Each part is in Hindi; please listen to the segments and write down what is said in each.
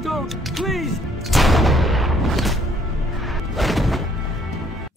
Don't, please.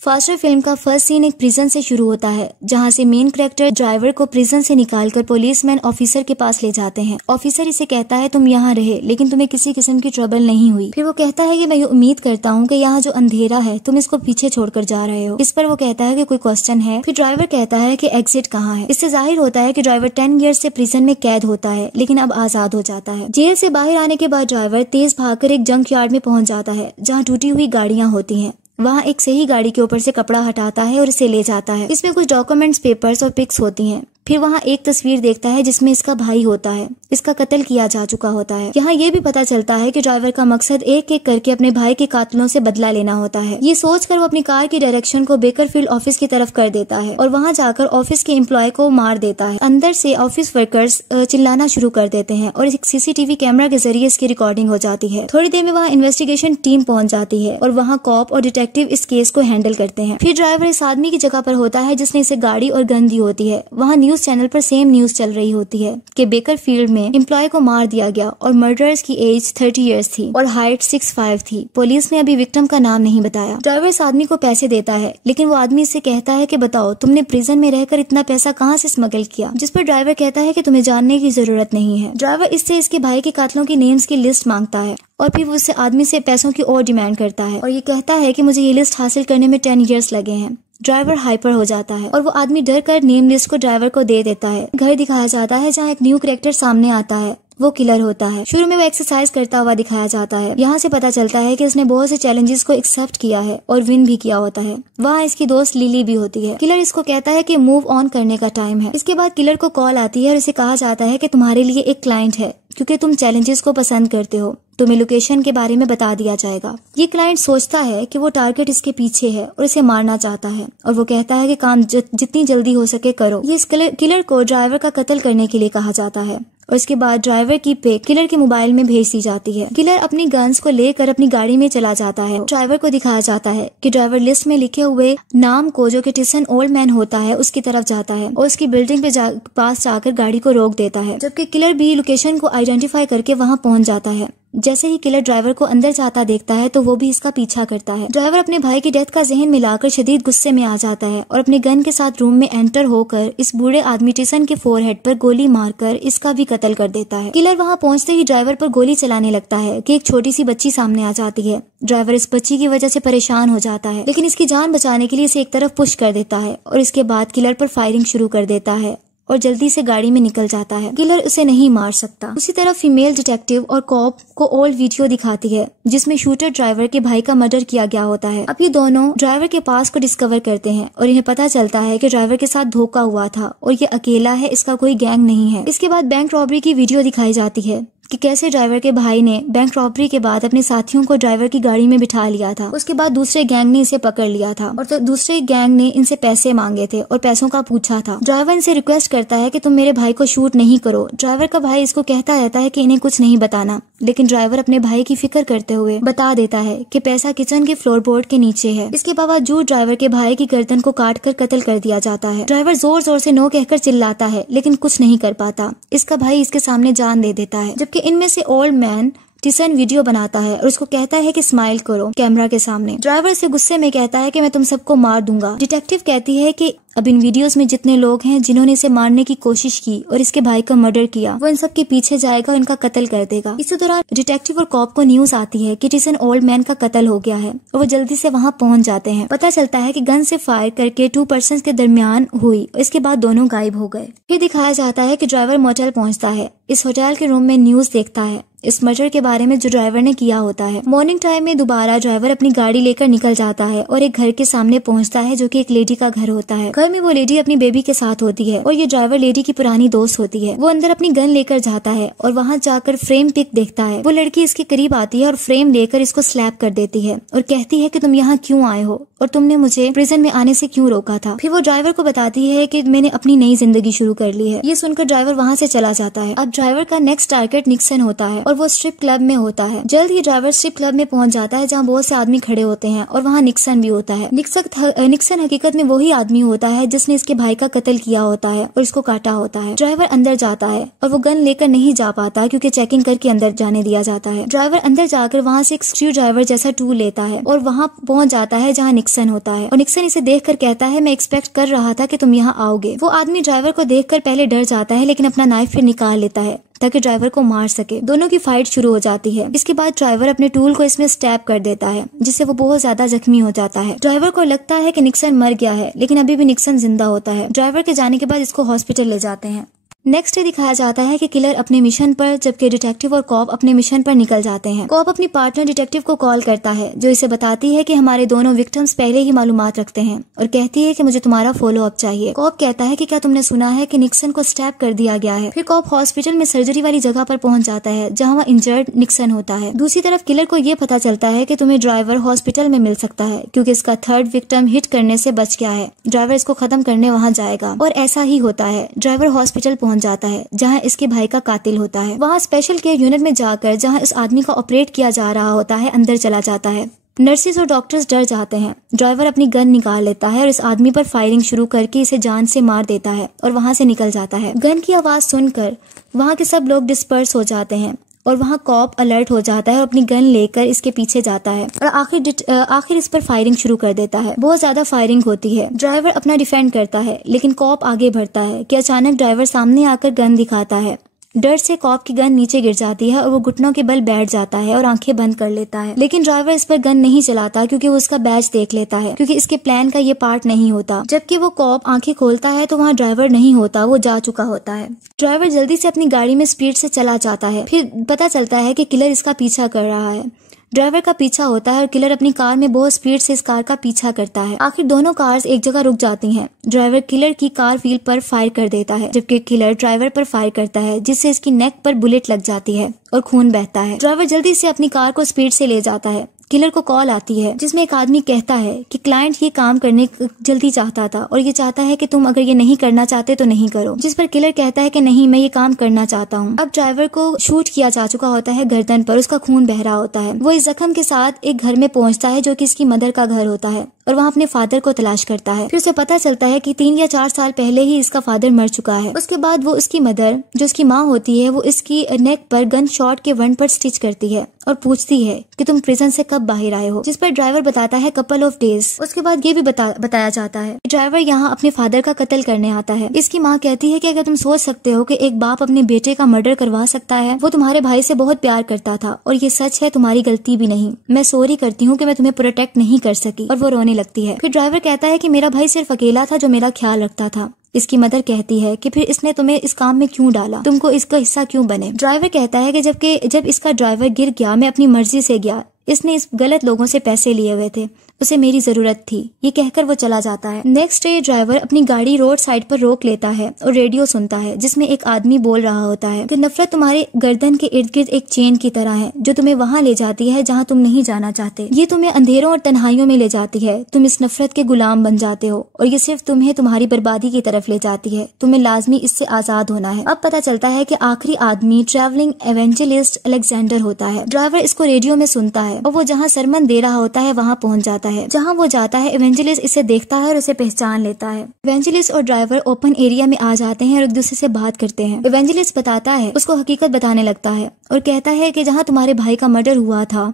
फास्टर फिल्म का फर्स्ट सीन एक प्रिजन से शुरू होता है, जहां से मेन कैरेक्टर ड्राइवर को प्रिजन से निकालकर पुलिसमैन ऑफिसर के पास ले जाते हैं। ऑफिसर इसे कहता है तुम यहाँ रहे, लेकिन तुम्हें किसी किस्म की ट्रबल नहीं हुई। फिर वो कहता है कि मैं उम्मीद करता हूँ कि यहाँ जो अंधेरा है तुम इसको पीछे छोड़कर जा रहे हो। इस पर वो कहता है कि कोई क्वेश्चन है। फिर ड्राइवर कहता है कि एग्जिट कहाँ है। इससे जाहिर होता है कि ड्राइवर 10 ईयर्स से प्रिजन में कैद होता है, लेकिन अब आजाद हो जाता है। जेल से बाहर आने के बाद ड्राइवर तेज भागकर एक जंक यार्ड में पहुंच जाता है, जहाँ टूटी हुई गाड़ियां होती हैं। वहाँ एक सही गाड़ी के ऊपर से कपड़ा हटाता है और इसे ले जाता है। इसमें कुछ डॉक्यूमेंट्स, पेपर्स और पिक्स होती हैं। फिर वहाँ एक तस्वीर देखता है जिसमें इसका भाई होता है। इसका कत्ल किया जा चुका होता है। यहाँ ये भी पता चलता है कि ड्राइवर का मकसद एक एक करके अपने भाई के कातलों से बदला लेना होता है। ये सोचकर वो अपनी कार की डायरेक्शन को बेकरफील्ड ऑफिस की तरफ कर देता है और वहाँ जाकर ऑफिस के एम्प्लॉय को मार देता है। अंदर से ऑफिस वर्कर्स चिल्लाना शुरू कर देते हैं और एक सीसीटीवी कैमरा के जरिए इसकी रिकॉर्डिंग हो जाती है। थोड़ी देर में वहाँ इन्वेस्टिगेशन टीम पहुंच जाती है और वहाँ कॉप और डिटेक्टिव इस केस को हैंडल करते हैं। फिर ड्राइवर इस आदमी की जगह पर होता है जिसने इसे गाड़ी और गन दी होती है। वहाँ न्यूज चैनल पर सेम न्यूज चल रही होती है कि बेकरफील्ड में एम्प्लॉय को मार दिया गया और मर्डरर्स की एज 30 इयर्स थी और हाइट 6'5" थी। पुलिस ने अभी विक्टिम का नाम नहीं बताया। ड्राइवर इस आदमी को पैसे देता है, लेकिन वो आदमी इससे कहता है कि बताओ तुमने प्रिजन में रहकर इतना पैसा कहाँ से स्मगल किया। जिस पर ड्राइवर कहता है कि तुम्हें जानने की जरूरत नहीं है। ड्राइवर इससे इसके भाई के कातलों की नेम्स की लिस्ट मांगता है और फिर वो उस आदमी से पैसों की और डिमांड करता है और ये कहता है कि मुझे ये लिस्ट हासिल करने में 10 इयर्स लगे हैं। ड्राइवर हाइपर हो जाता है और वो आदमी डर कर नेम लिस्ट को ड्राइवर को दे देता है। घर दिखाया जाता है जहाँ एक न्यू कैरेक्टर सामने आता है। वो किलर होता है। शुरू में वो एक्सरसाइज करता हुआ दिखाया जाता है। यहाँ से पता चलता है कि उसने बहुत से चैलेंजेस को एक्सेप्ट किया है और विन भी किया होता है। वहाँ इसकी दोस्त लिली भी होती है। किलर इसको कहता है कि मूव ऑन करने का टाइम है। इसके बाद किलर को कॉल आती है और इसे कहा जाता है कि तुम्हारे लिए एक क्लाइंट है, क्योंकि तुम चैलेंजेस को पसंद करते हो। तुम्हें लोकेशन के बारे में बता दिया जाएगा। ये क्लाइंट सोचता है कि वो टारगेट इसके पीछे है और इसे मारना चाहता है और वो कहता है कि काम जितनी जल्दी हो सके करो। ये इस किलर को ड्राइवर का कत्ल करने के लिए कहा जाता है और इसके बाद ड्राइवर की पिक किलर के मोबाइल में भेज दी जाती है। किलर अपनी गन्स को लेकर अपनी गाड़ी में चला जाता है। ड्राइवर को दिखाया जाता है कि ड्राइवर लिस्ट में लिखे हुए नाम को, जो कि टिसन ओल्ड मैन होता है, उसकी तरफ जाता है और उसकी बिल्डिंग पे पास जाकर गाड़ी को रोक देता है, जबकि किलर भी लोकेशन को आइडेंटिफाई करके वहाँ पहुँच जाता है। जैसे ही किलर ड्राइवर को अंदर जाता देखता है तो वो भी इसका पीछा करता है। ड्राइवर अपने भाई की डेथ का जहन मिलाकर शदीद गुस्से में आ जाता है और अपने गन के साथ रूम में एंटर होकर इस बूढ़े आदमी टिसन के फोरहेड पर गोली मारकर इसका भी कत्ल कर देता है। किलर वहाँ पहुँचते ही ड्राइवर पर गोली चलाने लगता है कि एक छोटी सी बच्ची सामने आ जाती है। ड्राइवर इस बच्ची की वजह से परेशान हो जाता है, लेकिन इसकी जान बचाने के लिए इसे एक तरफ पुश कर देता है और इसके बाद किलर पर फायरिंग शुरू कर देता है और जल्दी से गाड़ी में निकल जाता है। किलर उसे नहीं मार सकता। इसी तरह फीमेल डिटेक्टिव और कॉप को ओल्ड वीडियो दिखाती है जिसमें शूटर ड्राइवर के भाई का मर्डर किया गया होता है। अब ये दोनों ड्राइवर के पास को डिस्कवर करते हैं और इन्हें पता चलता है कि ड्राइवर के साथ धोखा हुआ था और ये अकेला है, इसका कोई गैंग नहीं है। इसके बाद बैंक रॉबरी की वीडियो दिखाई जाती है कि कैसे ड्राइवर के भाई ने बैंक रॉबरी के बाद अपने साथियों को ड्राइवर की गाड़ी में बिठा लिया था। उसके बाद दूसरे गैंग ने इसे पकड़ लिया था और तो दूसरे गैंग ने इनसे पैसे मांगे थे और पैसों का पूछा था। ड्राइवर इनसे रिक्वेस्ट करता है कि तुम मेरे भाई को शूट नहीं करो। ड्राइवर का भाई इसको कहता रहता है कि इन्हें कुछ नहीं बताना, लेकिन ड्राइवर अपने भाई की फिक्र करते हुए बता देता है कि पैसा किचन के फ्लोरबोर्ड के नीचे है। इसके बावजूद ड्राइवर के भाई की गर्दन को काट कर कत्ल कर दिया जाता है। ड्राइवर जोर जोर से नो कहकर चिल्लाता है, लेकिन कुछ नहीं कर पाता। इसका भाई इसके सामने जान दे देता है, जबकि इनमें से ओल्ड मैन टिसन वीडियो बनाता है और उसको कहता है कि स्माइल करो कैमरा के सामने। ड्राइवर से गुस्से में कहता है कि मैं तुम सबको मार दूंगा। डिटेक्टिव कहती है कि अब इन वीडियोस में जितने लोग हैं जिन्होंने इसे मारने की कोशिश की और इसके भाई का मर्डर किया, वो इन सब के पीछे जाएगा और इनका कत्ल कर देगा। इसी दौरान डिटेक्टिव और कॉप को न्यूज आती है कि टिसन ओल्ड मैन का कत्ल हो गया है और वो जल्दी से वहाँ पहुँच जाते हैं। पता चलता है कि गन से फायर करके 2 पर्सन्स के दरमियान हुई। इसके बाद दोनों गायब हो गए। फिर दिखाया जाता है कि ड्राइवर मोटेल पहुँचता है। इस होटल के रूम में न्यूज देखता है इस मर्डर के बारे में जो ड्राइवर ने किया होता है। मॉर्निंग टाइम में दोबारा ड्राइवर अपनी गाड़ी लेकर निकल जाता है और एक घर के सामने पहुंचता है जो कि एक लेडी का घर होता है। घर में वो लेडी अपनी बेबी के साथ होती है और ये ड्राइवर लेडी की पुरानी दोस्त होती है। वो अंदर अपनी गन लेकर जाता है और वहाँ जाकर फ्रेम पिक देखता है। वो लड़की इसके करीब आती है और फ्रेम लेकर इसको स्लैप कर देती है और कहती है कि तुम यहाँ क्यों आए हो और तुमने मुझे प्रिजन में आने से क्यों रोका था। फिर वो ड्राइवर को बताती है कि मैंने अपनी नई जिंदगी शुरू कर ली है। ये सुनकर ड्राइवर वहाँ से चला जाता है। अब ड्राइवर का नेक्स्ट टारगेट निक्सन होता है और वो स्ट्रिप क्लब में होता है। जल्द ही ड्राइवर स्ट्रिप क्लब में पहुंच जाता है जहाँ बहुत से आदमी खड़े होते हैं और वहाँ निक्सन भी होता है। निक्सन हकीकत में वही आदमी होता है जिसने इसके भाई का कत्ल किया होता है और इसको काटा होता है। ड्राइवर अंदर जाता है और वो गन लेकर नहीं जा पाता क्योंकि चेकिंग करके अंदर जाने दिया जाता है। ड्राइवर अंदर जाकर वहाँ से एक स्क्रू ड्राइवर जैसा टूल लेता है और वहाँ पहुंच जाता है जहाँ निक्सन होता है और निक्सन इसे देखकर कहता है मैं एक्सपेक्ट कर रहा था कि तुम यहाँ आओगे। वो आदमी ड्राइवर को देखकर पहले डर जाता है लेकिन अपना नाइफ फिर निकाल लेता है ताकि ड्राइवर को मार सके। दोनों की फाइट शुरू हो जाती है। इसके बाद ड्राइवर अपने टूल को इसमें स्टैब कर देता है जिससे वो बहुत ज्यादा जख्मी हो जाता है। ड्राइवर को लगता है कि निक्सन मर गया है लेकिन अभी भी निक्सन जिंदा होता है। ड्राइवर के जाने के बाद इसको हॉस्पिटल ले जाते हैं। नेक्स्ट डे दिखाया जाता है कि किलर अपने मिशन पर जबकि डिटेक्टिव और कॉप अपने मिशन पर निकल जाते हैं। कॉप अपनी पार्टनर डिटेक्टिव को कॉल करता है जो इसे बताती है कि हमारे दोनों विक्टिम्स पहले ही मालूमात रखते हैं और कहती है कि मुझे तुम्हारा फॉलो अप चाहिए। कॉप कहता है कि क्या तुमने सुना है कि निक्सन को स्टैब कर दिया गया है। फिर कॉप हॉस्पिटल में सर्जरी वाली जगह पर पहुंच जाता है जहाँ वह इंजर्ड निक्सन होता है। दूसरी तरफ किलर को ये पता चलता है कि तुम्हें ड्राइवर हॉस्पिटल में मिल सकता है क्योंकि इसका थर्ड विक्टिम हिट करने से बच गया है। ड्राइवर इसको खत्म करने वहाँ जाएगा और ऐसा ही होता है। ड्राइवर हॉस्पिटल पहुंच जाता है जहाँ इसके भाई का कातिल होता है। वहाँ स्पेशल केयर यूनिट में जाकर जहाँ इस आदमी का ऑपरेट किया जा रहा होता है अंदर चला जाता है। नर्सिस और डॉक्टर्स डर जाते हैं। ड्राइवर अपनी गन निकाल लेता है और इस आदमी पर फायरिंग शुरू करके इसे जान से मार देता है और वहाँ से निकल जाता है। गन की आवाज सुनकर वहाँ के सब लोग डिस्पर्स हो जाते हैं और वहाँ कॉप अलर्ट हो जाता है और अपनी गन लेकर इसके पीछे जाता है और आखिर इस पर फायरिंग शुरू कर देता है। बहुत ज्यादा फायरिंग होती है। ड्राइवर अपना डिफेंड करता है लेकिन कॉप आगे बढ़ता है कि अचानक ड्राइवर सामने आकर गन दिखाता है। डर से कॉप की गन नीचे गिर जाती है और वो घुटनों के बल बैठ जाता है और आंखें बंद कर लेता है। लेकिन ड्राइवर इस पर गन नहीं चलाता क्योंकि वो उसका बैच देख लेता है क्योंकि इसके प्लान का ये पार्ट नहीं होता। जबकि वो कॉप आंखें खोलता है तो वहाँ ड्राइवर नहीं होता, वो जा चुका होता है। ड्राइवर जल्दी से अपनी गाड़ी में स्पीड से चला जाता है। फिर पता चलता है कि किलर इसका पीछा कर रहा है। ड्राइवर का पीछा होता है और किलर अपनी कार में बहुत स्पीड से इस कार का पीछा करता है। आखिर दोनों कार्स एक जगह रुक जाती हैं। ड्राइवर किलर की कार व्हील पर फायर कर देता है जबकि किलर ड्राइवर पर फायर करता है जिससे इसकी नेक पर बुलेट लग जाती है और खून बहता है। ड्राइवर जल्दी से अपनी कार को स्पीड से ले जाता है। किलर को कॉल आती है जिसमें एक आदमी कहता है कि क्लाइंट ये काम करने जल्दी चाहता था और ये चाहता है कि तुम अगर ये नहीं करना चाहते तो नहीं करो। जिस पर किलर कहता है कि नहीं, मैं ये काम करना चाहता हूँ। अब ड्राइवर को शूट किया जा चुका होता है गर्दन पर, उसका खून बह रहा होता है। वो इस जख्म के साथ एक घर में पहुंचता है जो कि इसकी मदर का घर होता है और वहाँ अपने फादर को तलाश करता है। फिर उसे पता चलता है कि 3 या 4 साल पहले ही इसका फादर मर चुका है। उसके बाद वो उसकी मदर जो उसकी माँ होती है वो इसकी नेक पर गन शॉट के वन पर स्टिच करती है और पूछती है कि तुम प्रिजन से कब बाहर आए हो, जिस पर ड्राइवर बताता है कपल ऑफ डेज। उसके बाद ये भी बताया जाता है ड्राइवर यहाँ अपने फादर का कत्ल करने आता है। इसकी माँ कहती है कि अगर तुम सोच सकते हो कि एक बाप अपने बेटे का मर्डर करवा सकता है, वो तुम्हारे भाई से बहुत प्यार करता था और ये सच है, तुम्हारी गलती भी नहीं। मैं सॉरी करती हूँ कि मैं तुम्हें प्रोटेक्ट नहीं कर सकी। और वो रोने लगती है। फिर ड्राइवर कहता है कि मेरा भाई सिर्फ अकेला था जो मेरा ख्याल रखता था। इसकी मदर कहती है कि फिर इसने तुम्हें इस काम में क्यों डाला, तुमको इसका हिस्सा क्यों बने। ड्राइवर कहता है कि जब इसका ड्राइवर गिर गया मैं अपनी मर्जी से गया, इसने इस गलत लोगों से पैसे लिए हुए थे, उसे मेरी जरूरत थी। ये कहकर वो चला जाता है। नेक्स्ट डे ड्राइवर अपनी गाड़ी रोड साइड पर रोक लेता है और रेडियो सुनता है जिसमें एक आदमी बोल रहा होता है कि नफरत तुम्हारे गर्दन के इर्द गिर्द एक चेन की तरह है जो तुम्हें वहाँ ले जाती है जहाँ तुम नहीं जाना चाहते। ये तुम्हें अंधेरों और तन्हाइयों में ले जाती है। तुम इस नफरत के गुलाम बन जाते हो और ये सिर्फ तुम्हें तुम्हारी बर्बादी की तरफ ले जाती है। तुम्हें लाजमी इससे आजाद होना है। अब पता चलता है कि आखिरी आदमी ट्रैवलिंग एवेंजलिस्ट अलेक्जेंडर होता है। ड्राइवर इसको रेडियो में सुनता है और वो जहाँ सरमन दे रहा होता है वहाँ पहुँच जाता है। जहाँ वो जाता है एवेंजलिस्ट इसे देखता है और उसे पहचान लेता है। एवेंजलिस्ट और ड्राइवर ओपन एरिया में आ जाते हैं और एक दूसरे से बात करते हैं। एवेंजलिस्ट बताता है, उसको हकीकत बताने लगता है और कहता है कि जहाँ तुम्हारे भाई का मर्डर हुआ था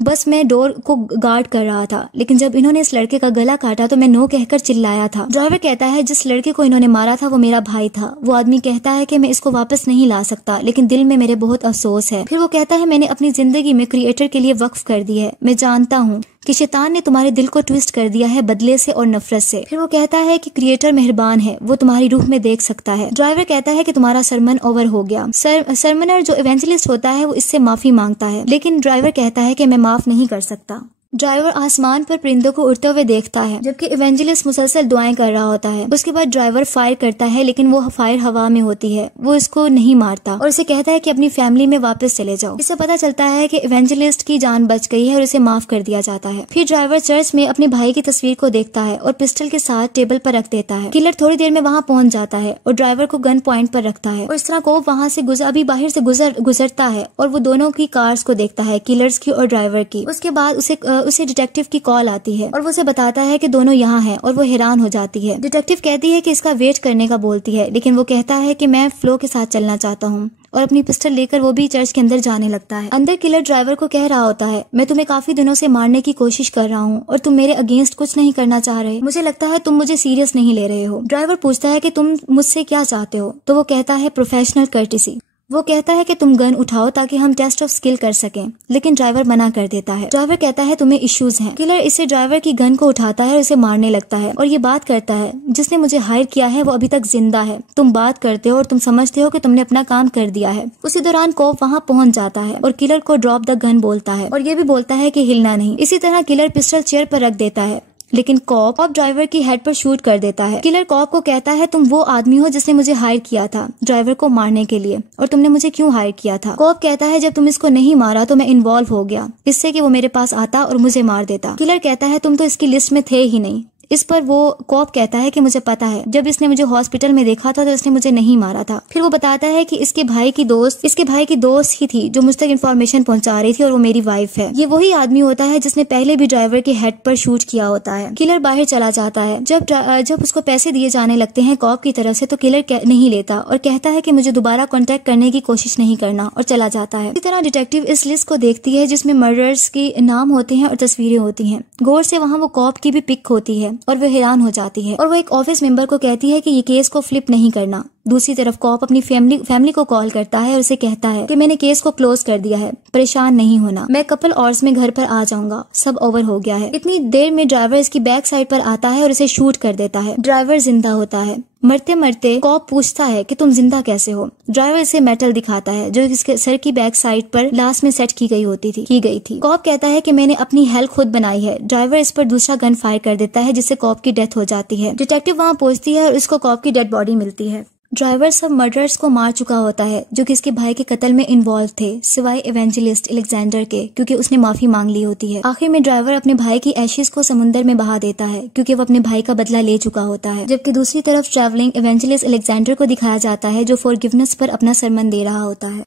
बस मैं डोर को गार्ड कर रहा था, लेकिन जब इन्होंने इस लड़के का गला काटा तो मैं नो कहकर चिल्लाया था। ड्राइवर कहता है जिस लड़के को इन्होंने मारा था वो मेरा भाई था। वो आदमी कहता है कि मैं इसको वापस नहीं ला सकता, लेकिन दिल में मेरे बहुत अफसोस है। फिर वो कहता है मैंने अपनी जिंदगी में क्रिएटर के लिए वक्फ कर दी है। मैं जानता हूँ कि शैतान ने तुम्हारे दिल को ट्विस्ट कर दिया है बदले से और नफरत से। फिर वो कहता है कि क्रिएटर मेहरबान है, वो तुम्हारी रूह में देख सकता है। ड्राइवर कहता है कि तुम्हारा सरमन ओवर हो गया। सरमनर जो इवेंजलिस्ट होता है वो इससे माफी मांगता है, लेकिन ड्राइवर कहता है कि मैं माफ नहीं कर सकता। ड्राइवर आसमान पर परिंदों को उड़ते हुए देखता है जबकि इवेंजलिस्ट मुसलसल दुआएं कर रहा होता है। उसके बाद ड्राइवर फायर करता है, लेकिन वो फायर हवा में होती है। वो इसको नहीं मारता और उसे कहता है कि अपनी फैमिली में वापस चले जाओ। इससे पता चलता है कि इवेंजलिस्ट की जान बच गई है और उसे माफ कर दिया जाता है। फिर ड्राइवर चर्च में अपने भाई की तस्वीर को देखता है और पिस्टल के साथ टेबल पर रख देता है। किलर थोड़ी देर में वहाँ पहुंच जाता है और ड्राइवर को गन पॉइंट पर रखता है और इस तरह को वहाँ से अभी बाहर से गुजरता है और वो दोनों की कार्स को देखता है, किलर्स की और ड्राइवर की। उसके बाद और उसे डिटेक्टिव की कॉल आती है और वो उसे बताता है कि दोनों यहाँ हैं और वो हैरान हो जाती है। डिटेक्टिव कहती है कि इसका वेट करने का बोलती है, लेकिन वो कहता है कि मैं फ्लो के साथ चलना चाहता हूँ और अपनी पिस्टल लेकर वो भी चर्च के अंदर जाने लगता है। अंदर किलर ड्राइवर को कह रहा होता है, मैं तुम्हें काफी दिनों से मारने की कोशिश कर रहा हूँ और तुम मेरे अगेंस्ट कुछ नहीं करना चाह रहे। मुझे लगता है तुम मुझे सीरियस नहीं ले रहे हो। ड्राइवर पूछता है कि तुम मुझसे क्या चाहते हो, तो वो कहता है प्रोफेशनल कर्टिसी। वो कहता है कि तुम गन उठाओ ताकि हम टेस्ट ऑफ स्किल कर सकें, लेकिन ड्राइवर मना कर देता है। ड्राइवर कहता है तुम्हें इश्यूज हैं। किलर इसे ड्राइवर की गन को उठाता है और उसे मारने लगता है और ये बात करता है, जिसने मुझे हायर किया है वो अभी तक जिंदा है। तुम बात करते हो और तुम समझते हो कि तुमने अपना काम कर दिया है। उसी दौरान कॉप वहाँ पहुंच जाता है और किलर को ड्रॉप द गन बोलता है और ये भी बोलता है कि हिलना नहीं। इसी तरह किलर पिस्टल चेयर पर रख देता है, लेकिन कॉप ड्राइवर की हेड पर शूट कर देता है। किलर कॉप को कहता है तुम वो आदमी हो जिसने मुझे हायर किया था ड्राइवर को मारने के लिए, और तुमने मुझे क्यों हायर किया था। कॉप कहता है जब तुम इसको नहीं मारा तो मैं इन्वॉल्व हो गया इससे कि वो मेरे पास आता और मुझे मार देता। किलर कहता है तुम तो इसकी लिस्ट में थे ही नहीं। इस पर वो कॉप कहता है कि मुझे पता है, जब इसने मुझे हॉस्पिटल में देखा था तो इसने मुझे नहीं मारा था। फिर वो बताता है कि इसके भाई की दोस्त ही थी जो मुझ तक इन्फॉर्मेशन पहुंचा रही थी और वो मेरी वाइफ है। ये वही आदमी होता है जिसने पहले भी ड्राइवर के हेड पर शूट किया होता है। किलर बाहर चला जाता है। जब उसको पैसे दिए जाने लगते हैं कॉप की तरफ से तो किलर नहीं लेता और कहता है कि मुझे दोबारा कॉन्टेक्ट करने की कोशिश नहीं करना और चला जाता है। इसी तरह डिटेक्टिव इस लिस्ट को देखती है जिसमें मर्डर्स के नाम होते हैं और तस्वीरें होती हैं। गौर से वहाँ वो कॉप की भी पिक होती है और वो हैरान हो जाती है और वो एक ऑफिस मेंबर को कहती है कि ये केस को फ्लिप नहीं करना। दूसरी तरफ कॉप अपनी फैमिली को कॉल करता है और उसे कहता है कि मैंने केस को क्लोज कर दिया है, परेशान नहीं होना, मैं कपल आवर्स में घर पर आ जाऊंगा, सब ओवर हो गया है। इतनी देर में ड्राइवर इसकी बैक साइड पर आता है और इसे शूट कर देता है। ड्राइवर जिंदा होता है। मरते मरते कॉप पूछता है कि तुम जिंदा कैसे हो। ड्राइवर इसे मेटल दिखाता है जो इसके सर की बैक साइड पर लास्ट में सेट की गई थी। कॉप कहता है कि मैंने अपनी हेल्थ खुद बनाई है। ड्राइवर इस पर दूसरा गन फायर कर देता है जिससे कॉप की डेथ हो जाती है। डिटेक्टिव वहाँ पहुंचती है और इसको कॉप की डेड बॉडी मिलती है। ड्राइवर सब मर्डरर्स को मार चुका होता है जो कि इसके भाई के कत्ल में इन्वॉल्व थे, सिवाय एवेंजलिस्ट अलेक्जेंडर के, क्योंकि उसने माफी मांग ली होती है। आखिर में ड्राइवर अपने भाई की एशेज को समुद्र में बहा देता है क्योंकि वो अपने भाई का बदला ले चुका होता है। जबकि दूसरी तरफ ट्रैवलिंग एवेंजलिस्ट अलेक्जेंडर को दिखाया जाता है जो फॉरगिवनेस पर अपना सरमन दे रहा होता है।